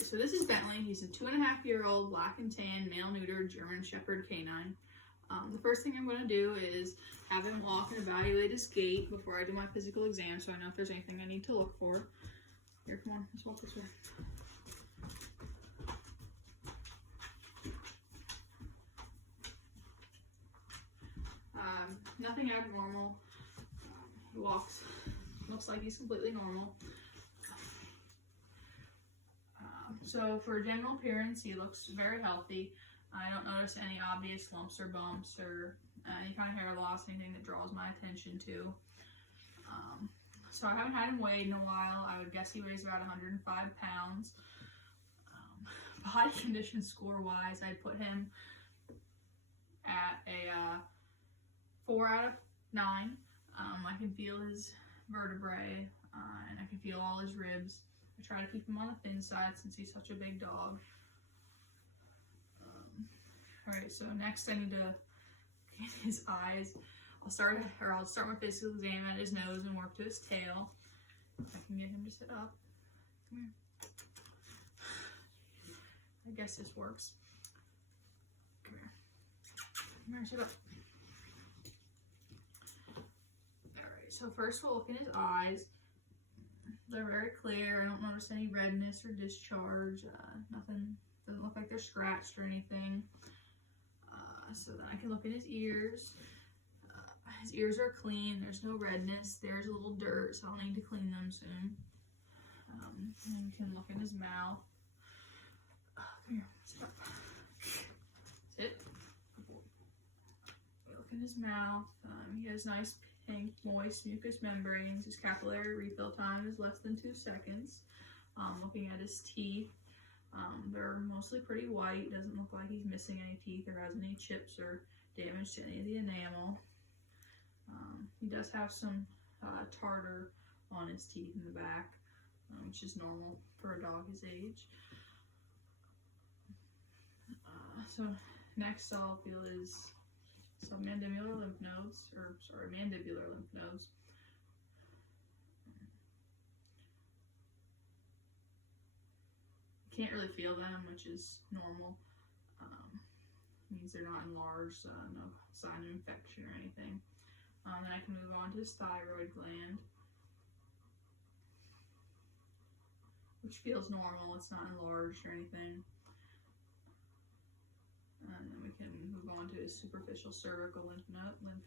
Alright, so this is Bentley. He's a 2.5-year-old black and tan male neuter German Shepherd canine. The first thing I'm going to do is have him walk and evaluate his gait before I do my physical exam, so I know if there's anything I need to look for. Here, come on, let's walk this way. Nothing abnormal. He walks, looks like he's completely normal. So for general appearance, he looks very healthy. I don't notice any obvious lumps or bumps or any kind of hair loss, anything that draws my attention to. So I haven't had him weighed in a while. I would guess he weighs about 105 pounds. Body condition score wise, I'd put him at a 4 out of 9. I can feel his vertebrae and I can feel all his ribs. I try to keep him on the thin side since he's such a big dog. Alright, so next I need to get his eyes. I'll start my physical exam at his nose and work to his tail. If I can get him to sit up. Come here. I guess this works. Come here. Come here, sit up. Alright, so first we'll look in his eyes. They're very clear. I don't notice any redness or discharge. Nothing, doesn't look like they're scratched or anything. So then I can look at his ears. His ears are clean. There's no redness. There's a little dirt, so I'll need to clean them soon. And you can look in his mouth. Come here. Sit up. Sit. Look in his mouth. He has nice pink, moist mucous membranes. His capillary refill time is less than 2 seconds. Looking at his teeth, they're mostly pretty white. Doesn't look like he's missing any teeth or has any chips or damage to any of the enamel. He does have some tartar on his teeth in the back, which is normal for a dog his age. So next I'll feel his submandibular lymph nodes, mandibular lymph nodes. Can't really feel them, which is normal. Means they're not enlarged, no sign of infection or anything. Then I can move on to his thyroid gland, which feels normal. It's not enlarged or anything. And then we can move on to his superficial cervical lymph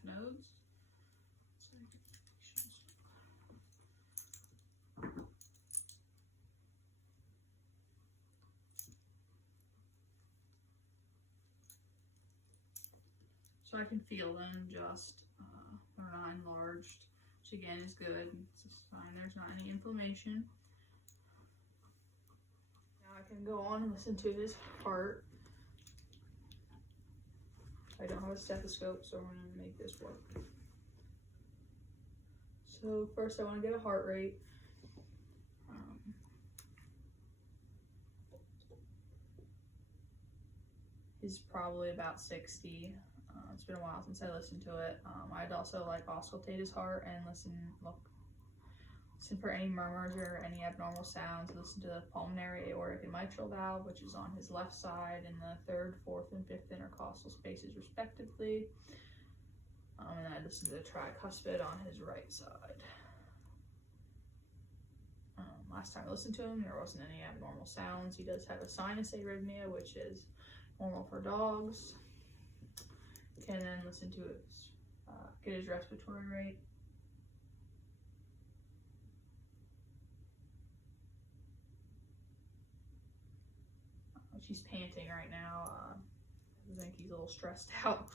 nodes. So I can feel them, just they're not enlarged, which again is good. It's fine. There's not any inflammation. Now I can go on and listen to his heart. I don't have a stethoscope, so I'm going to make this work. So first I want to get a heart rate. He's probably about 60. It's been a while since I listened to it. I'd also like auscultate his heart and listen for any murmurs or any abnormal sounds. Listen to the pulmonary, aortic, and mitral valve, which is on his left side, in the 3rd, 4th, and 5th intercostal spaces respectively. And then I listen to the tricuspid on his right side. Last time I listened to him, there wasn't any abnormal sounds. He does have a sinus arrhythmia, which is normal for dogs. Can then listen to his, get his respiratory rate. She's panting right now. I think he's a little stressed out.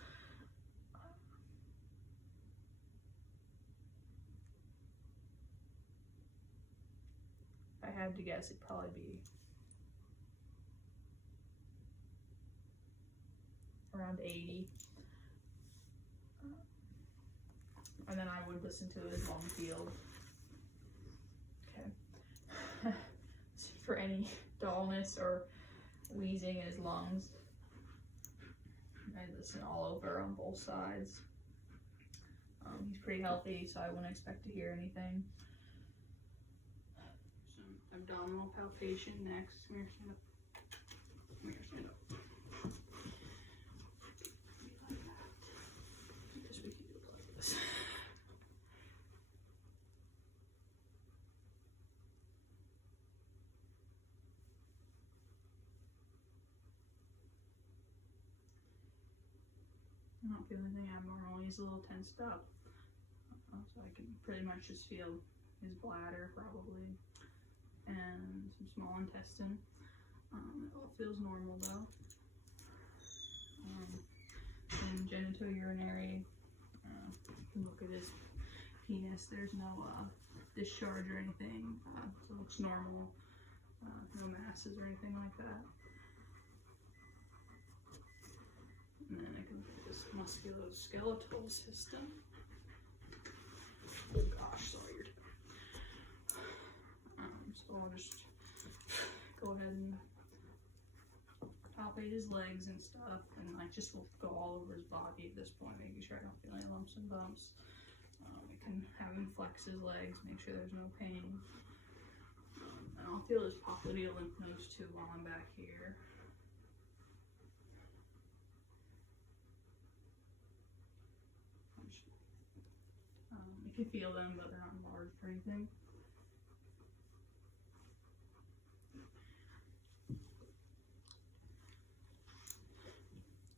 If I had to guess, it'd probably be around 80. And then I would listen to his lung field. Okay. For any dullness or wheezing in his lungs. I listen all over on both sides. He's pretty healthy, so I wouldn't expect to hear anything. So abdominal palpation next. Come here, stand up. Come here, stand up. Just we can do it like this. I don't feel anything abnormal. He's a little tensed up. So I can pretty much just feel his bladder probably and some small intestine. It all feels normal though. And genitourinary, you can look at his penis. There's no discharge or anything. So it looks normal. No masses or anything like that. And then I can look at his musculoskeletal system. Oh gosh, sorry. So I'll just go ahead and palpate his legs and stuff, and like just will go all over his body at this point, making sure I don't feel any lumps and bumps. We can have him flex his legs, make sure there's no pain. And I'll feel his popliteal lymph nodes too while I'm back here. You can feel them, but they're not enlarged or anything.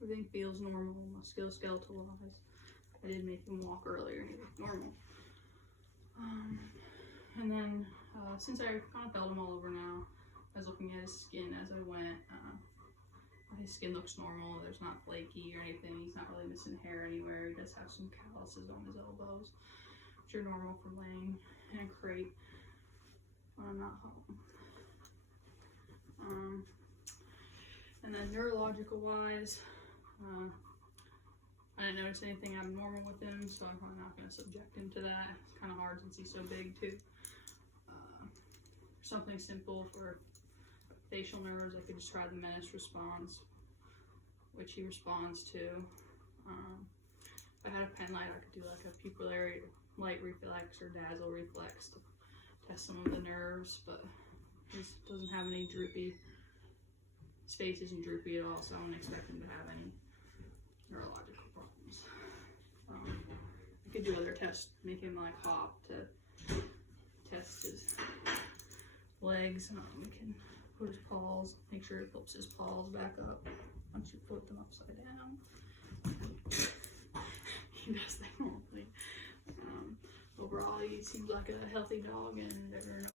Everything feels normal, musculoskeletal wise. I did make him walk earlier and he looked normal. And then, since I kind of felt him all over now, I was looking at his skin as I went. His skin looks normal, there's not flaky or anything, he's not really missing hair anywhere. He does have some calluses on his elbows, which are normal for laying in a crate when I'm not home. And then neurological wise, I didn't notice anything abnormal with him, so I'm probably not going to subject him to that. It's kind of hard since he's so big too. Something simple for facial nerves, I could just try the Menace response, which he responds to. If I had a pen light, I could do like a pupillary light reflex or dazzle reflex to test some of the nerves, but he doesn't have any droopy. His face isn't droopy at all, so I don't expect him to have any neurological problems. I could do other tests, make him like hop to test his legs. We can put his paws, make sure it flips his paws back up once you flip them upside down. He does that normally. Overall, he seems like a healthy dog, and